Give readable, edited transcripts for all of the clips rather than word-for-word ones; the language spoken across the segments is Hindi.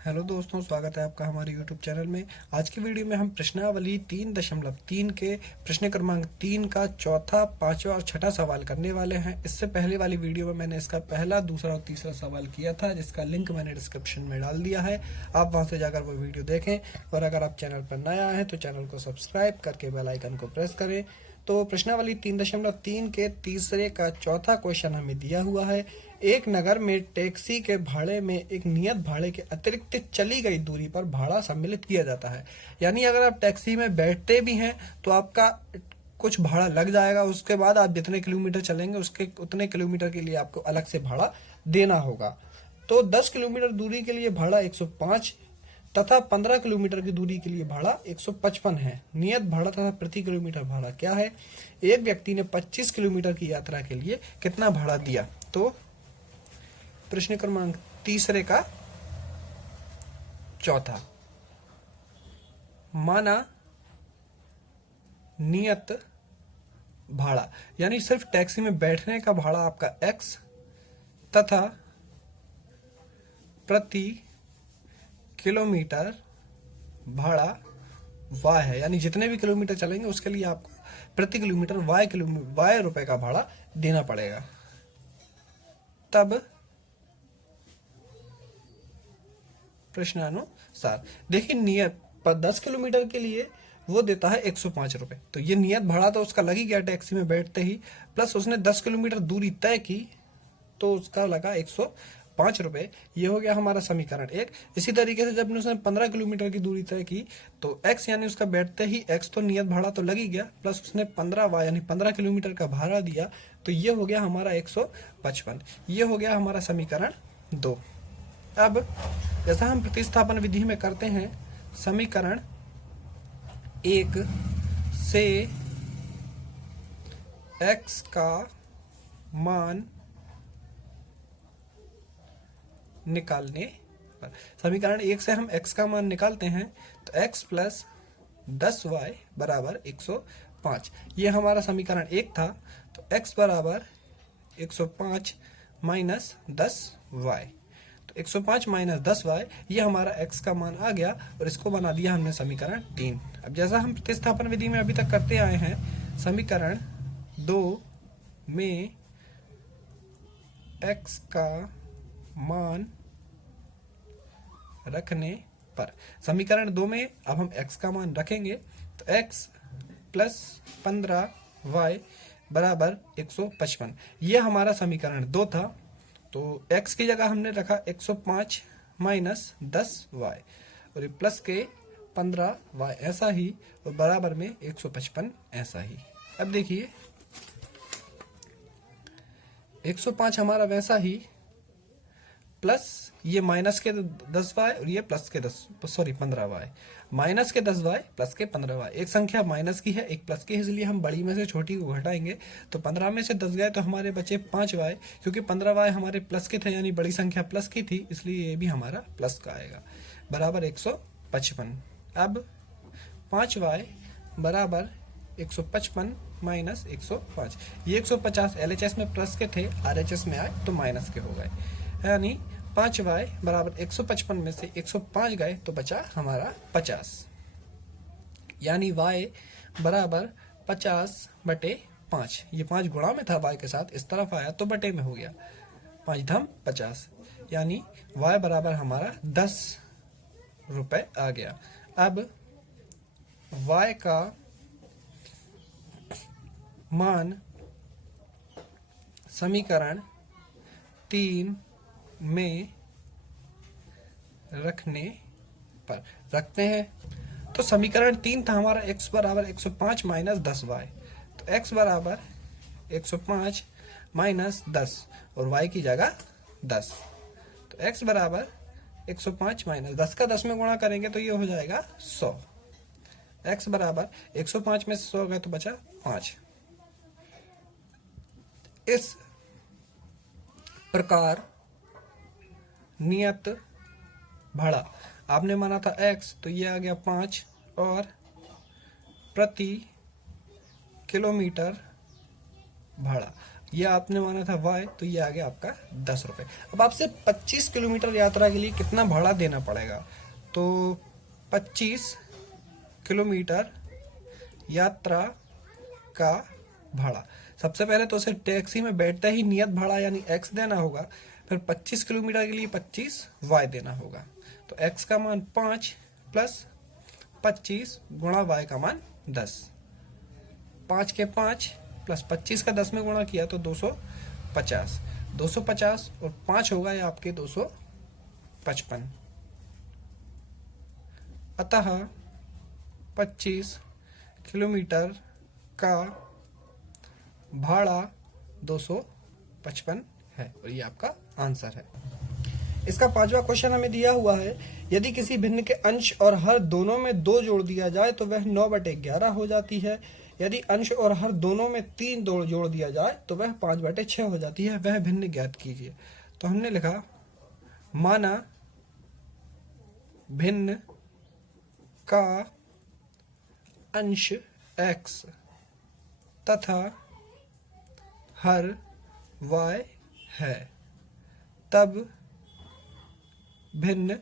हेलो दोस्तों, स्वागत है आपका हमारे यूट्यूब चैनल में। आज की वीडियो में हम प्रश्नावली 3.3 के प्रश्न क्रमांक 3 का चौथा, पांचवा और छठा सवाल करने वाले हैं। इससे पहले वाली वीडियो में मैंने इसका पहला, दूसरा और तीसरा सवाल किया था, जिसका लिंक मैंने डिस्क्रिप्शन में डाल दिया है। आप वहां से जाकर वो वीडियो देखें। और अगर आप चैनल पर नया है तो चैनल को सब्सक्राइब करके बेल आइकन को प्रेस करें। तो प्रश्नावली 3.3 के तीसरे का चौथा क्वेश्चन हमें दिया हुआ है। एक नगर में टैक्सी के भाड़े में एक नियत भाड़े के अतिरिक्त चली गई दूरी पर भाड़ा सम्मिलित किया जाता है। यानी अगर आप टैक्सी में बैठते भी हैं तो आपका कुछ भाड़ा लग जाएगा। उसके बाद आप जितने किलोमीटर चलेंगे उसके उतने किलोमीटर के लिए आपको अलग से भाड़ा देना होगा। तो 10 किलोमीटर दूरी के लिए भाड़ा 105 तथा 15 किलोमीटर की दूरी के लिए भाड़ा 155 है। नियत भाड़ा तथा प्रति किलोमीटर भाड़ा क्या है? एक व्यक्ति ने 25 किलोमीटर की यात्रा के लिए कितना भाड़ा दिया? तो प्रश्न क्रमांक तीसरे का चौथा, माना नियत भाड़ा यानी सिर्फ टैक्सी में बैठने का भाड़ा आपका x तथा प्रति किलोमीटर भाड़ा y है। यानी जितने भी किलोमीटर चलेंगे उसके लिए आपको प्रति किलोमीटर y रुपए का भाड़ा देना पड़ेगा। तब प्रश्नानुसार देखिए, नियत पर 10 किलोमीटर के लिए वो देता है 105 रुपए। तो ये नियत भाड़ा तो उसका लग ही गया टैक्सी में बैठते ही, प्लस उसने 10 किलोमीटर दूरी तय की तो उसका लगा 105 रुपए। ये हो गया हमारा समीकरण एक। इसी तरीके से जब उसने 15 किलोमीटर की दूरी तय की तो x यानी उसका बैठते ही x तो नियत भाड़ा तो लग ही गया, प्लस उसने 15 यानी 15 किलोमीटर का भाड़ा दिया। तो ये हो गया हमारा 155। ये हो गया हमारा समीकरण 2। अब जैसा हम प्रतिस्थापन विधि में करते हैं, समीकरण 1 से x का मान निकालने पर, समीकरण 1 से हम x का मान निकालते हैं तो x प्लस 10y बराबर 105। ये हमारा समीकरण 1 था। तो x बराबर 105 माइनस 10y, तो 105 माइनस 10y ये हमारा x का मान आ गया और इसको बना दिया हमने समीकरण 3। अब जैसा हम प्रतिस्थापन विधि में अभी तक करते आए हैं, समीकरण 2 में x का मान रखने पर, समीकरण 2 में अब हम x का मान रखेंगे तो x प्लस 15y बराबर 155। ये हमारा समीकरण 2 था। तो x की जगह हमने रखा 105 माइनस 10y और प्लस के 15y ऐसा ही और बराबर में 155 ऐसा ही। अब देखिए 105 हमारा वैसा ही, प्लस ये माइनस के 10y और ये प्लस के 15y, माइनस के 10y प्लस के 15y। एक संख्या माइनस की है, एक प्लस की है, इसलिए हम बड़ी में से छोटी को घटाएंगे। तो 15 में से 10 गए तो हमारे बचे 5y, क्योंकि 15y हमारे प्लस के थे यानी बड़ी संख्या प्लस की थी, इसलिए ये भी हमारा प्लस का आएगा बराबर 155। अब 5y बराबर 155 माइनस 105। ये 150 LHS में प्लस के थे, RHS में आए तो माइनस के हो गए। यानी 5y बराबर 155 में से 105 गए तो बचा हमारा 50। यानी y बराबर 50/5। ये 5 गुणा में था y के साथ, इस तरफ आया तो बटे में हो गया, 5 धम 50। यानी y बराबर हमारा 10 रुपए आ गया। अब y का मान समीकरण 3 में रखने पर रखते हैं। तो समीकरण 3 था हमारा x बराबर 105 माइनस 10y। तो x बराबर 105 माइनस 10 और y की जगह 10। तो x बराबर 105 माइनस 10 का 10 में गुणा करेंगे तो ये हो जाएगा 100। x बराबर 105 में 100 गए तो बचा 5। इस प्रकार नियत भाड़ा आपने माना था x, तो ये आ गया 5 और प्रति किलोमीटर भाड़ा। ये आपने माना था y, तो ये आ गया आपका 10 रुपये। अब आपसे 25 किलोमीटर यात्रा के लिए कितना भाड़ा देना पड़ेगा, तो 25 किलोमीटर यात्रा का भाड़ा, सबसे पहले तो उसे टैक्सी में बैठते ही नियत भाड़ा यानी x देना होगा, फिर 25 किलोमीटर के लिए 25 y देना होगा। तो x का मान 5 प्लस 25 गुणा y का मान 10, 5 के 5 प्लस 25 का 10 में गुणा किया तो 250, 250 और 5 होगा ये आपके 255। अतः 25 किलोमीटर का भाड़ा 255 है और ये आपका आंसर है। इसका 5वां क्वेश्चन हमें दिया हुआ है, यदि किसी भिन्न के अंश और हर दोनों में 2 जोड़ दिया जाए तो वह 9/11 हो जाती है। यदि अंश और हर दोनों में 3 जोड़ दिया जाए तो वह 5/6 हो जाती है। वह भिन्न ज्ञात कीजिए। तो हमने लिखा, माना भिन्न का अंश x तथा हर y है, तब भिन्न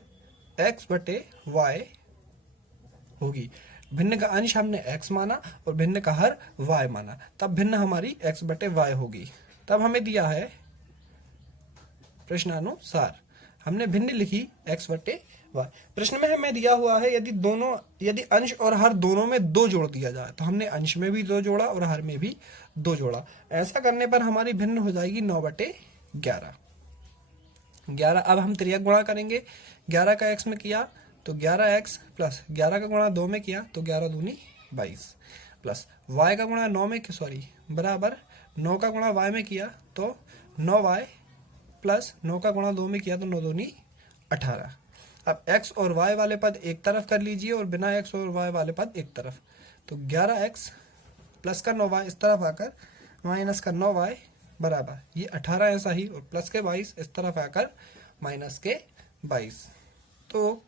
x/y होगी। भिन्न का अंश हमने x माना और भिन्न का हर y माना, तब भिन्न हमारी x/y होगी। तब हमें दिया है प्रश्नानुसार, हमने भिन्न लिखी x/y। प्रश्न में हमें दिया हुआ है यदि अंश और हर दोनों में 2 जोड़ दिया जाए, तो हमने अंश में भी 2 जोड़ा और हर में भी 2 जोड़ा। ऐसा करने पर हमारी भिन्न हो जाएगी 9/11। 11 अब हम त्रियक गुणा करेंगे। 11 का x में किया तो 11x प्लस 11 का गुणा 2 में किया तो 11 दूनी 22 प्लस y का गुणा 9 में बराबर 9 का गुणा y में किया तो 9y प्लस 9 का गुणा 2 में किया तो 9 दूनी 18। अब x और y वाले पद एक तरफ कर लीजिए और बिना x और y वाले पद एक तरफ, तो 11x प्लस का 9y इस तरफ आकर माइनस का 9y बराबर ये 18 ऐसा ही, और प्लस के 22 इस तरफ आकर माइनस के 22। तो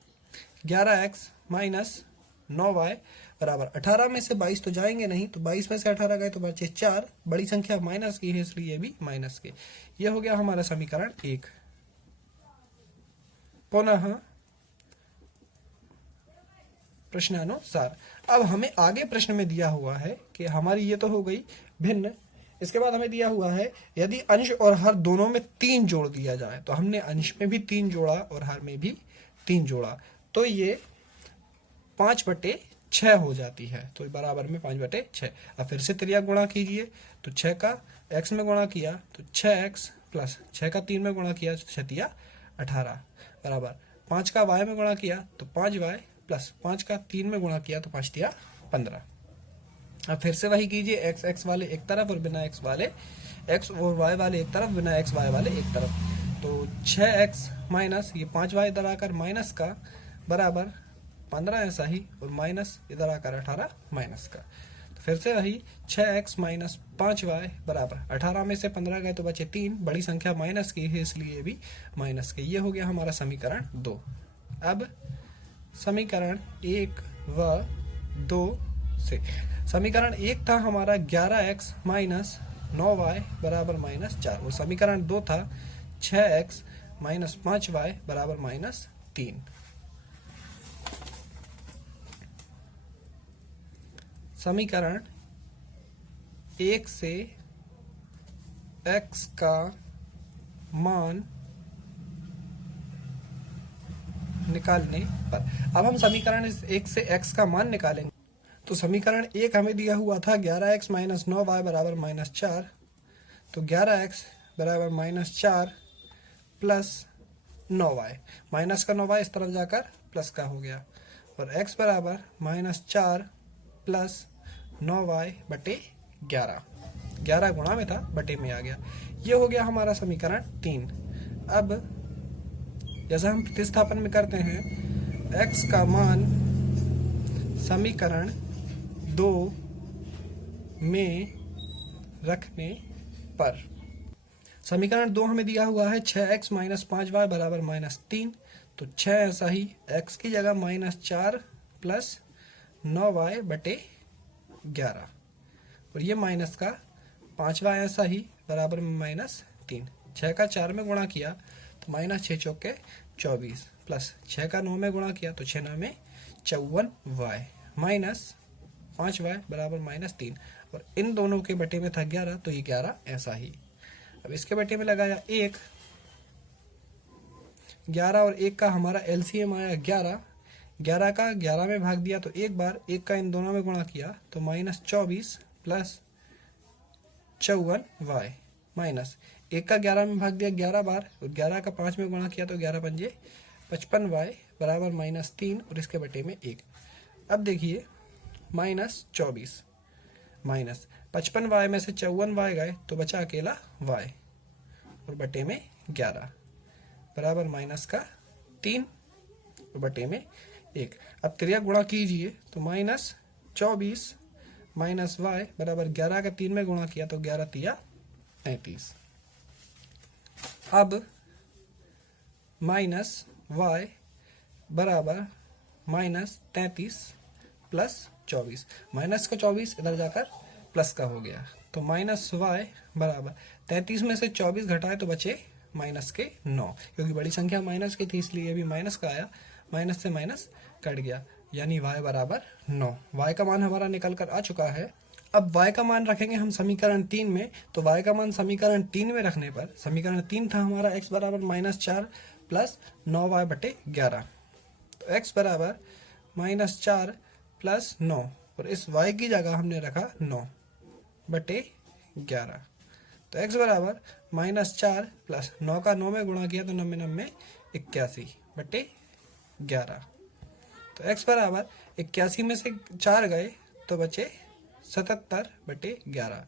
11x माइनस 9y बराबर 18 में से 22 तो जाएंगे नहीं, तो 22 में से 18 गए तो बचे 4। बड़ी संख्या माइनस की है इसलिए भी माइनस के। ये हो गया हमारा समीकरण 1। पुनः प्रश्नानुसार, अब हमें आगे प्रश्न में दिया हुआ है कि हमारी ये तो हो गई भिन्न। इसके बाद हमें दिया हुआ है यदि अंश और हर दोनों में 3 जोड़ दिया जाए, तो हमने अंश में भी 3 जोड़ा और हर में भी 3 जोड़ा, तो ये 5/6 हो जाती है। तो बराबर में 5/6। अब फिर से त्रिया गुणा कीजिए, तो 6 का x में गुणा किया तो 6x प्लस 6 का 3 में गुणा किया तो 6 18 बराबर 5 का y में गुणा किया तो 5y प्लस 5 का 3 में गुणा किया तो 5 15। अब फिर से वही कीजिए, x वाले एक तरफ और बिना x वाले, x और y वाले एक तरफ, बिना x y वाले एक तरफ। तो 6x माइनस ये 5y इधर आकर माइनस का बराबर 15 ऐसा ही, और माइनस इधर आकर 18 माइनस का। तो फिर से वही 6x माइनस 5y बराबर 18 में से 15 गए तो बचे 3। बड़ी संख्या माइनस की है इसलिए भी माइनस के। ये हो गया हमारा समीकरण 2। अब समीकरण 1 व 2 से, समीकरण 1 था हमारा 11x माइनस 9y बराबर -4, और समीकरण 2 था 6x माइनस 5y बराबर -3। समीकरण 1 से x का मान निकालने पर, अब हम समीकरण 1 से x का मान निकालेंगे। तो समीकरण 1 हमें दिया हुआ था 11x माइनस 9y बराबर -4, तो 11x बराबर -4 प्लस 9y, माइनस का 9y इस तरफ जाकर प्लस का हो गया, और x बराबर -4 प्लस 9y बटे 11, 11 गुणा में था बटे में आ गया। ये हो गया हमारा समीकरण 3। अब जैसा हम प्रतिस्थापन में करते हैं, x का मान समीकरण 2 में रखने पर, समीकरण 2 हमें दिया हुआ है 6x माइनस 5y बराबर -3, तो 6 ऐसा ही, x की जगह -4 प्लस 9y बटे 11, और ये माइनस का 5y ऐसा ही बराबर -3। 6 का 4 में गुणा किया तो -6 चौके 24 प्लस 6 का 9 में गुणा किया तो 6 9 में 54y माइनस 5y बराबर -3। और इन दोनों के बटे में था 11 तो ये 11 ऐसा ही। अब इसके बटे में लगाया 1, 11 और 1 का हमारा एलसीएम आया 11। 11 का 11 में भाग दिया तो एक बार, 1 का इन दोनों में गुणा किया तो -24 प्लस 54y माइनस 1 का 11 में भाग दिया 11 बार और 11 का 5 में गुणा किया तो 11 पंजे 55y बराबर -3 और इसके बटे में 1। अब देखिए -24 माइनस 55y में से 54y गए तो बचा अकेला y और बटे में 11 बराबर -3 और बटे में 1। अब त्रिया गुणा कीजिए तो -24 माइनस y बराबर 11 का 3 में गुणा किया तो 11 तिया 33। अब -y बराबर -33 प्लस 24, माइनस का 24 इधर जाकर प्लस का हो गया तो -y बराबर 33 में से 24 घटाए तो बचे -9, क्योंकि बड़ी संख्या माइनस की थी इसलिए भी माइनस का आया, माइनस से माइनस कट गया यानी y बराबर 9। y का मान हमारा निकल कर आ चुका है। अब y का मान रखेंगे हम समीकरण 3 में, तो y का मान समीकरण 3 में रखने पर, समीकरण 3 था हमारा x बराबर -4 प्लस 9y बटे 11, तो x बराबर -4 प्लस 9 और इस y की जगह हमने रखा 9 बटे 11, तो x बराबर -4 प्लस 9 का 9 में गुणा किया तो 9 में 81 बटे 11, तो x बराबर 81 में से 4 गए तो बचे 77 बटे 11,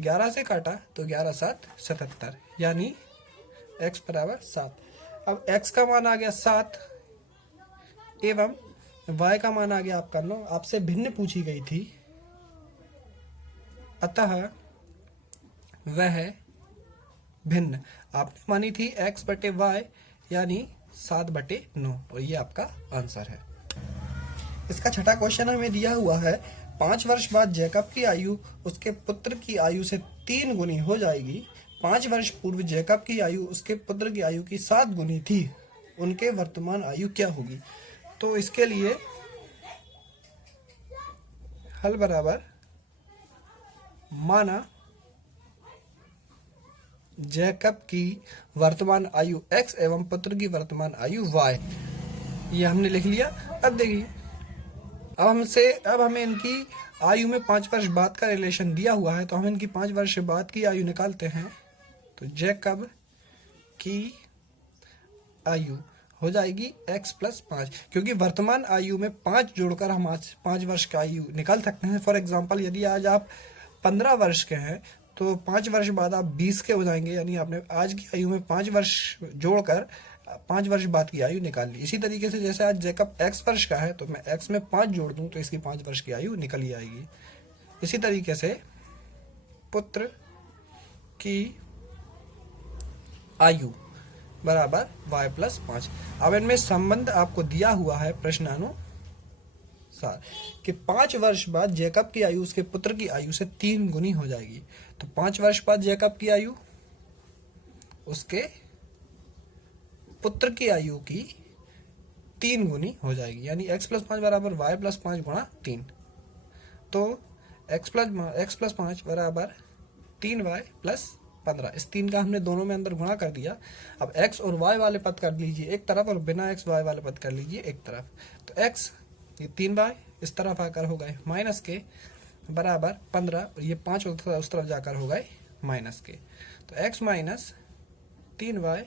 11 से काटा तो 11 7 77 यानी x बराबर 7। अब x का मान आ गया 7 एवं y का मान आ गया आपका 9। आपसे भिन्न पूछी गई थी, अतः वह भिन्न आपने मानी थी x बटे y यानी 7 बटे 9 और ये आपका आंसर है। इसका छठा क्वेश्चन हमें दिया हुआ है 5 वर्ष बाद जैकब की आयु उसके पुत्र की आयु से 3 गुनी हो जाएगी। 5 वर्ष पूर्व जैकब की आयु उसके पुत्र की आयु की 7 गुनी थी, उनके वर्तमान आयु क्या होगी। तो इसके लिए हल बराबर माना जैकब की वर्तमान आयु x एवं पुत्र की वर्तमान आयु y, ये हमने लिख लिया। अब देखिए, अब हमें इनकी आयु में 5 वर्ष बाद का रिलेशन दिया हुआ है, तो हम इनकी 5 वर्ष बाद की आयु निकालते हैं। तो जैकब की आयु हो जाएगी x प्लस 5, क्योंकि वर्तमान आयु में 5 जोड़कर हम आज 5 वर्ष का आयु निकाल सकते हैं। फॉर एग्जांपल, यदि आज आप 15 वर्ष के हैं तो 5 वर्ष बाद आप 20 के हो जाएंगे, यानी आपने आज की आयु में 5 वर्ष जोड़कर 5 वर्ष बाद की आयु निकाल ली। इसी तरीके से जैसे आज जैकब x वर्ष का है तो मैं x में 5 जोड़ दूं तो इसकी 5 वर्ष की आयु निकल ही आएगी। इसी तरीके से पुत्र की आयु बराबर y प्लस 5। अब इनमें संबंध आपको दिया हुआ है प्रश्नानुसार कि 5 वर्ष बाद जैकब की आयु उसके पुत्र की आयु से 3 गुनी हो जाएगी। तो 5 वर्ष बाद जैकब की आयु उसके पुत्र की आयु की 3 गुनी हो जाएगी, यानी x प्लस 5 बराबर y प्लस 5 गुणा 3। तो x प्लस 5 बराबर 3y प्लस 15। इस 3 का हमने दोनों में अंदर गुणा कर दिया। अब x और y वाले पद कर लीजिए एक तरफ और बिना x y वाले पद कर लीजिए एक तरफ। तो x ये 3y इस तरफ आकर हो गए माइनस के बराबर 15 और ये 5 उस तरफ जाकर हो गए माइनस के। तो x माइनस 3y,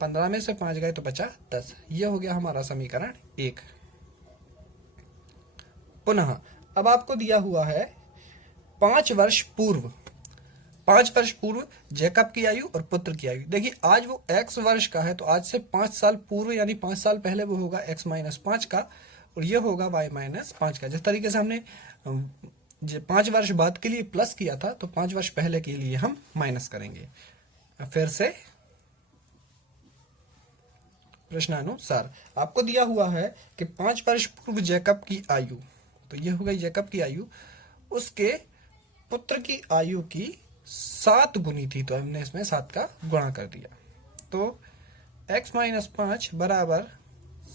15 में से 5 गए तो बचा 10। ये हो गया हमारा समीकरण 1। पुनः अब आपको दिया हुआ है 5 वर्ष पूर्व जैकब की आयु और पुत्र की आयु। देखिए, आज वो x वर्ष का है तो आज से 5 साल पूर्व यानी 5 साल पहले वो होगा x माइनस 5 का और ये होगा y माइनस 5 का। जिस तरीके से हमने 5 वर्ष बाद के लिए प्लस किया था तो 5 वर्ष पहले के लिए हम माइनस करेंगे। फिर से प्रश्नानुसार आपको दिया हुआ है कि 5 वर्ष पूर्व जैकब की आयु, तो ये हो गई जैकब की आयु, उसके पुत्र की आयु की 7 गुनी थी, तो हमने इसमें 7 का गुणा कर दिया। तो x माइनस 5 बराबर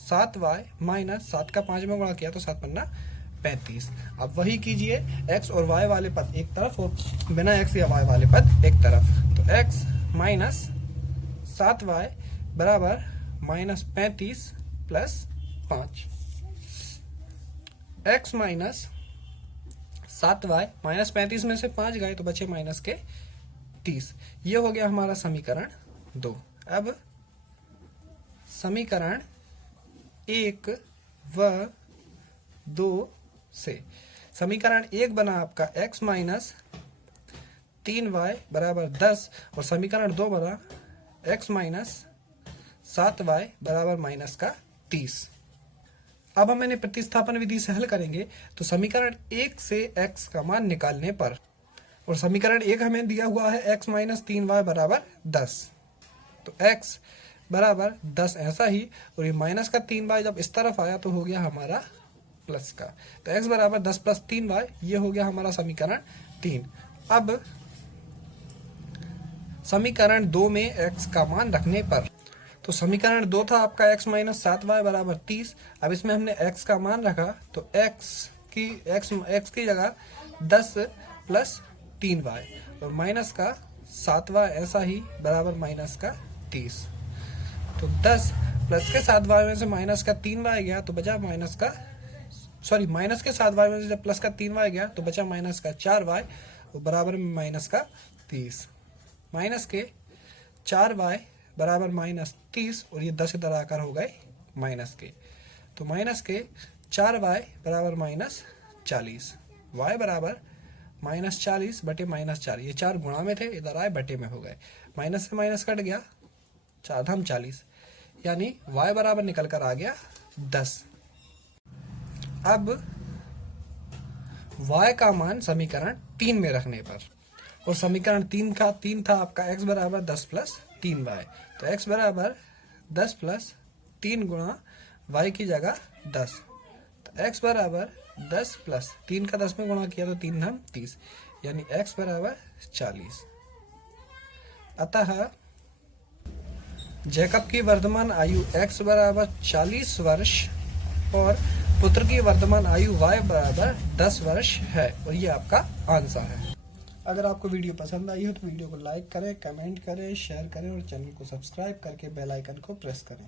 7y माइनस 7 का 5 में गुणा किया तो 7 पन्ना 35। अब वही कीजिए, x और y वाले पद एक तरफ और बिना x या y वाले पद एक तरफ। तो x माइनस 7y बराबर minus 35 plus 5। x minus 7y minus 35 में से 5 गए तो बचे माइनस के 30। ये हो गया हमारा समीकरण 2। अब समीकरण 1 व 2 से समीकरण 1 बना आपका x माइनस 3y बराबर 10 और समीकरण 2 बना x माइनस 7y बराबर माइनस का 30। अब हम इन्हें प्रतिस्थापन विधि से हल करेंगे। तो समीकरण 1 से x का मान निकालने पर, और समीकरण 1 हमें दिया हुआ है x माइनस 3y बराबर 10, तो x बराबर 10 ऐसा ही, और ये माइनस का 3y जब इस तरफ आया तो हो गया हमारा प्लस का। तो x बराबर 10 प्लस 3y, ये हो गया हमारा समीकरण 3। अब समीकरण 2 में x का मान रखने पर, तो समीकरण 2 था आपका x माइनस 7y बराबर 30। अब इसमें हमने x का मान रखा तो x की जगह 10 प्लस 3y और माइनस का 7y ऐसा ही बराबर माइनस का 30। तो 10 प्लस के 7y में से माइनस का 3y गया तो बचा माइनस के 7y में से जब प्लस का 3y गया तो बचा माइनस का 4y और बराबर में माइनस का 30। माइनस के 4y बराबर माइनस 30 और ये 10 इधर आकर हो गए माइनस के, तो माइनस के 4y बराबर माइनस 40, y बराबर माइनस 40 बटे माइनस 4। ये 4 गुणा में थे, इधर आए बटे में हो गए, माइनस से माइनस कट गया, 4 धम 40, यानी y बराबर निकल कर आ गया 10। अब y का मान समीकरण 3 में रखने पर, और समीकरण 3 था आपका x बराबर 10 प्लस 3y, तो x बराबर 10 प्लस 3 गुणा y की जगह 10, तो x बराबर 10 प्लस 3 का 10 में गुणा किया तो 3 धम 30, यानी x बराबर 40। अतः जैकब की वर्तमान आयु x बराबर 40 वर्ष और पुत्र की वर्तमान आयु y बराबर 10 वर्ष है, और ये आपका आंसर है। अगर आपको वीडियो पसंद आई हो तो वीडियो को लाइक करें, कमेंट करें, शेयर करें और चैनल को सब्सक्राइब करके बेल आइकन को प्रेस करें।